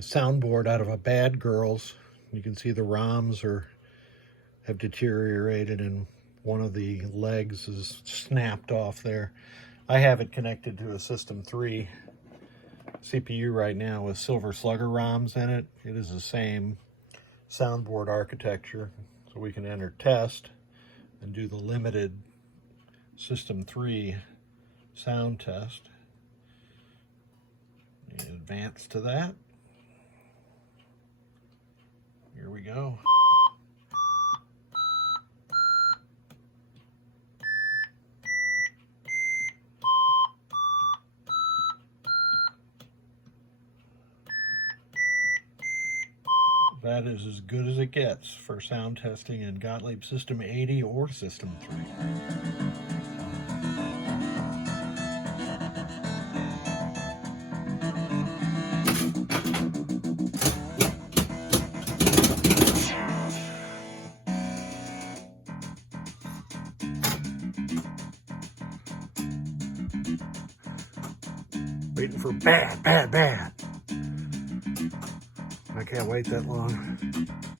soundboard out of a Bad Girls. You can see the ROMs have deteriorated and one of the legs is snapped off there. I have it connected to a System 3 CPU right now with Silver Slugger ROMs in it. It is the same soundboard architecture, so we can enter test and do the limited System 3 sound test. Advance to that. Here we go. That is as good as it gets for sound testing in Gottlieb System 80 or System 3. Waiting for bad. I can't wait that long.